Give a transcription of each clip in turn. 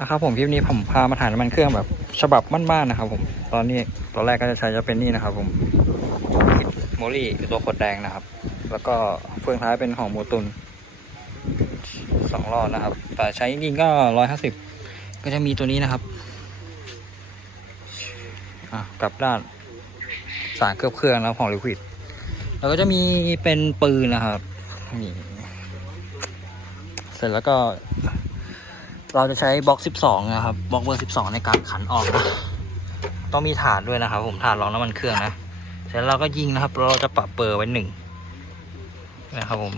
นะครับผมคลิปนี้ผมพามาถ่ายน้ำมันเครื่องแบบฉบับบ้านๆนะครับผมตอนนี้ตอนแรกก็จะใช้จะเป็นนี่นะครับผมโมลี่ตัวขดแดงนะครับ แล้วก็เฟืองท้ายเป็นของโมตุนสองรอดนะครับ แต่ใช้จริงๆก็ร้อยห้าสิบก็จะมีตัวนี้นะครับอะกลับด้านสารเคลือบเครื่องแล้วของลิควิดแล้วก็จะมีเป็นปืนนะครับนี่เสร็จแล้วก็ เราจะใช้บล็อก 12 นะครับบล็อกเบอร์ 12 ในการขันออกนะต้องมีฐานด้วยนะครับ ผมฐานรองน้ำมันเครื่องนะเสร็จแล้วเราก็ยิงนะครับเราจะปรับเบอร์ไว้หนึ่งนะครับผม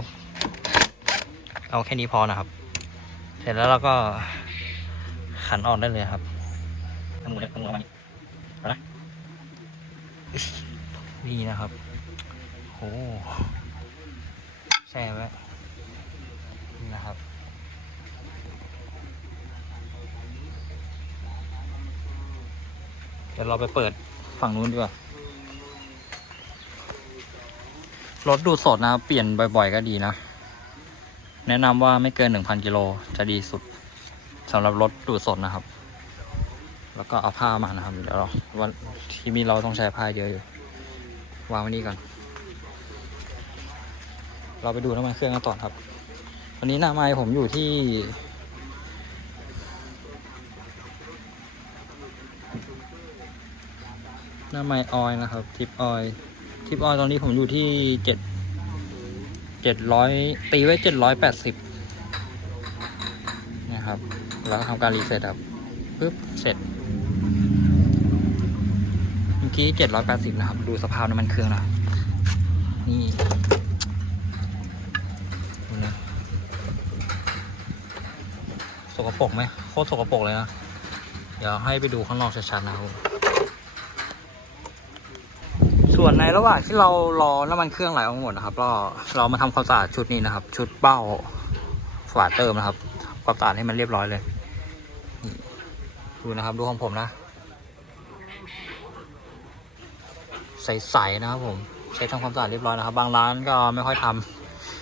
เอาแค่นี้พอนะครับ เสร็จแล้วเราก็ขันออกได้เลยครับทำมือทำมือมานี่เอานะนี่นะครับโอ้แช่ไว้นะครับ เดี๋ยวเราไปเปิดฝั่งนู้นดีกว่า รถดูดสดนะ เปลี่ยนบ่อยๆก็ดีนะ แนะนำว่าไม่เกิน 1,000 กิโลจะดีสุดสำหรับรถดูดสดนะครับ แล้วก็เอาผ้ามานะครับ เดี๋ยวเราวันที่มีเราต้องใช้ผ้าเยอะอยู่ วางไว้นี่ก่อน เราไปดูน้ำมันเครื่องกันต่อครับ วันนี้หน้าไม้ผมอยู่ที่ หน้าไมออยนะครับ ทิปออย ทิปออยตอนนี้ผมอยู่ที่เจ็ดเจ็ดร้อยตีไว้เจ็ดร้อยแปดสิบนะครับแล้วทำการรีเซ็ตครับปึ๊บเสร็จเมื่อกี้เจ็ดร้อยแปดสิบนะครับ ดูสภาพน้ำมันเครื่องนะนี่ดูนะสกปรกไหมโคตรสกปรกเลยนะ เดี๋ยวให้ไปดูข้างนอกชัดๆนะครับ ส่วนในระหว่างที่เรารอน้ำมันเครื่องไหลออกหมดนะครับก็เรามาทำความสะอาดชุดนี้นะครับ ชุดเป้าฝาเติมนะครับความสะอาดให้มันเรียบร้อยเลยดูนะครับ ดูของผมนะ ใสๆนะครับผม ใช้ทำความสะอาดเรียบร้อยนะครับ บางร้านก็ไม่ค่อยท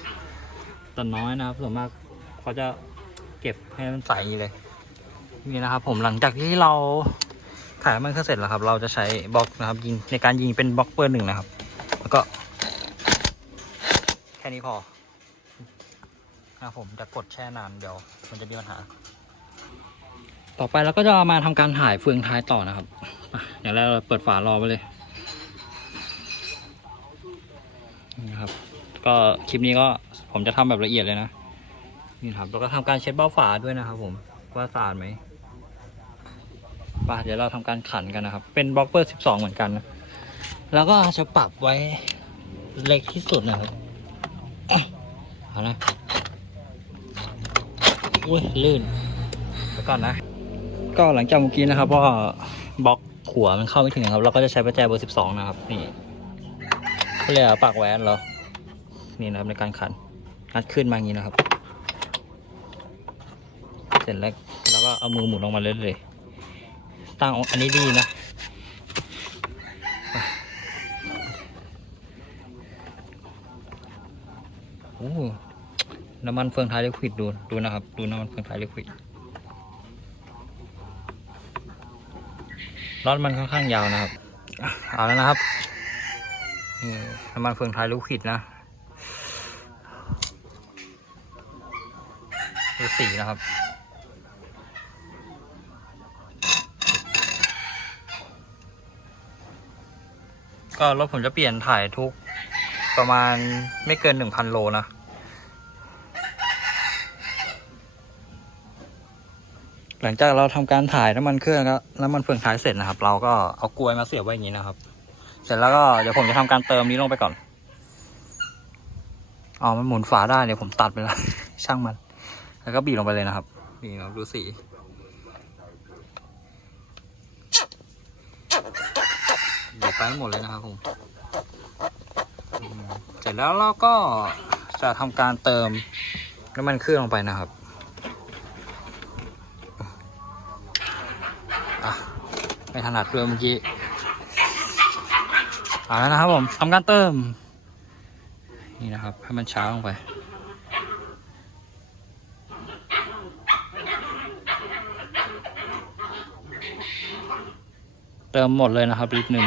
ำแต่น้อยนะครับส่วนมากเขาจะเก็บให้มันใสอย่างนี้เลยนี่นะครับ ผมหลังจากที่เรา ถ่ายมันเครื่องเสร็จแล้วครับ เราจะใช้บล็อกนะครับ ยิงในการยิงเป็นบล็อกเบอร์หนึ่งนะครับ แล้วก็ แค่นี้พอนะครับผมจะกดแช่นานเดี๋ยวมันจะมีปัญหา ต่อไปเราก็จะมาทำการถ่ายเฟืองท้ายต่อนะครับอะเดี๋ยวเราเปิดฝารอไปเลยนะครับ ก็คลิปนี้ก็ผมจะทำแบบละเอียดเลยนะนี่ครับแล้วก็ทำการเช็ดเบ้าฝาด้วยนะครับ ผมว่าสะอาดไหม ปะเดี๋ยวเราทำการขันกันนะครับ เป็นบล็อกเปอร์ 12 เหมือนกันนะแล้วก็จะปรับไว้เล็กที่สุดนะครับเอานะอุ้ยลื่นไปก่อนนะ ก็หลังจากเมื่อกี้นะครับว่าบล็อกหัวมันเข้าไม่ถึงครับ เราก็จะใช้ประแจเบอร์ 12 นะครับ นี่เขาเรียกว่าปากแหวนเหรอ นี่นะครับในการขันงัดขึ้นมาอย่างนี้นะครับ เสร็จแล้วแล้วก็เอามือหมุนลงมาเรื่อยๆ ตั้งอันนี้ดีนะโอ้น้ำมันเฟืองท้ายลิควิดดูดูนะครับ ดูน้ำมันเฟืองท้ายลิควิดรอดมันค่อนข้างยาวนะครับเอาแล้วนะครับน้ำมันเฟืองท้ายลิควิดนะดูสีนะครับ ก็รถผมจะเปลี่ยนถ่ายทุกประมาณไม่เกินหนึ่งพันโลนะหลังจากเราทำการถ่ายน้ำมันเครื่องแล้วน้ำมันเฟืองท้ายเสร็จนะครับ เราก็เอากลวยมาเสียบไว้อย่างนี้นะครับ เสร็จแล้วก็เดี๋ยวผมจะทำการเติมนี้ลงไปก่อนอ๋อมันหมุนฝาได้เดี๋ยวผมตัดไปแล้วช่างมัน แล้วก็บีบลงไปเลยนะครับ นี่ครับดูสี ไปใหมดเลยนะครับผมเสร็จแล้วเราก็จะทำการเติมน้ำมันเครื่องลงไปนะครับไม่ถนัดด้วยเมื่อกี้เอาแล้วนะครับผมทำการเติม นี่นะครับ ให้มันช้าลงไปเติมหมดเลยนะครับลิตรหนึ่ง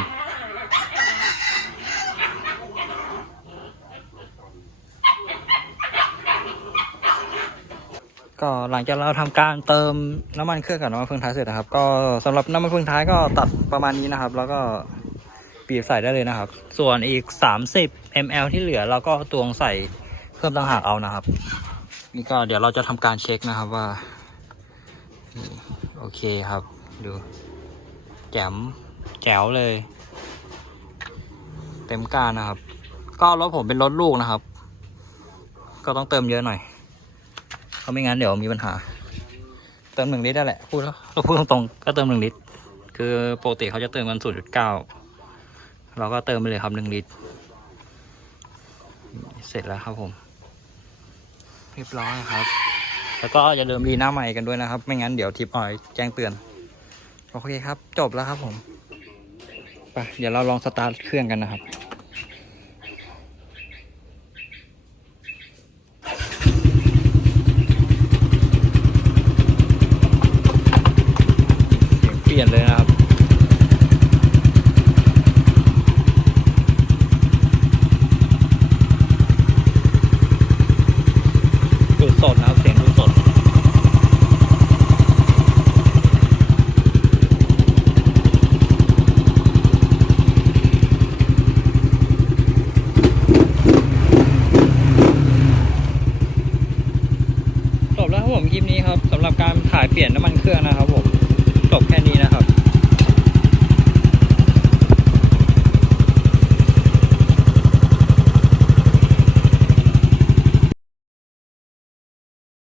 ก็หลังจากเราทำการเติมน้ำมันเครื่องกับน้ำมันเฟืองท้ายเสร็จนะครับ ก็สำหรับน้ำมันเฟืองท้ายก็ตัดประมาณนี้นะครับ แล้วก็ปีบใส่ได้เลยนะครับ ส่วนอีก 30 ml ที่เหลือเราก็ตวงใส่เพิ่มต่างหากเอานะครับ นี่ก็เดี๋ยวเราจะทำการเช็คนะครับว่าโอเคครับ ดูแจมแจ๋วเลย เต็มการนะครับ ก็รถผมเป็นรถลูกนะครับ ก็ต้องเติมเยอะหน่อย เพราะไม่งั้นเดี๋ยวมีปัญหา เติมหนึ่งลิตรได้แหละพูดแล้วเราพูดตรงๆก็เติมหนึ่งลิตร คือปกติเขาจะเติมกันศูนย์จุดเก้าเราก็เติมไปเลยครับหนึ่งลิตร เสร็จแล้วครับผม เรียบร้อยครับ แล้วก็อย่าลืมรีหน้าใหม่กันด้วยนะครับ ไม่งั้นเดี๋ยวทิปออยแจ้งเตือน โอเคครับ จบแล้วครับผม ไป เดี๋ยวเราลองสตาร์ทเครื่องกันนะครับ เสียงเปลี่ยนเลยนะครับ ดูดสดนะครับ เสียงดูดสด จบแล้วครับผมคลิปนี้ครับสำหรับการถ่าย เปลี่ยนน้ำมันเครื่องนะครับผม